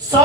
100